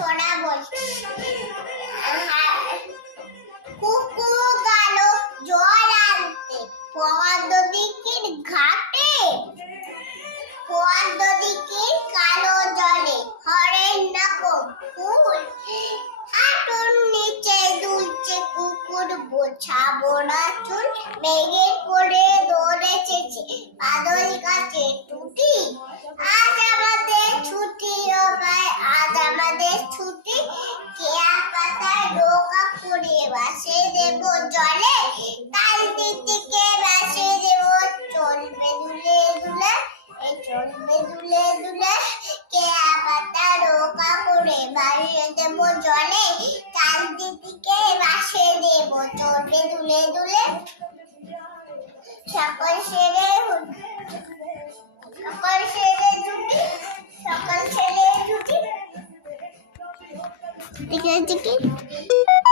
ছড়া বলছি। কুকুর গেল জল আনতে পদ্মদিঘির ঘাটে, পদ্মদিঘির কালো জলে হরেক রকম ফুল, হাঁটুর নিচে দুলছে কুকুর বোঝা ভরা চুল, মেঘের পরে দৌড়েছে বাদল গাছে টুটি। আজ আমাদের ছুটি ও ভাই, আজ আমাদের ছুটি, কেয়া পাতায় নৌকা করে ভাসিয়ে দেব জলে, তাল দিদিকে ভাসিয়ে দেব চলবে দুলে দুলে, চলবে দুলে দুলে, কেয়া পাতা নৌকা করে ভাসিয়ে দেব জলে, তাল দিদিকে ভাসিয়ে দেব চলবে দুলে দুলে। সকল সেরে জুটি, সকল ছেলে জুটি।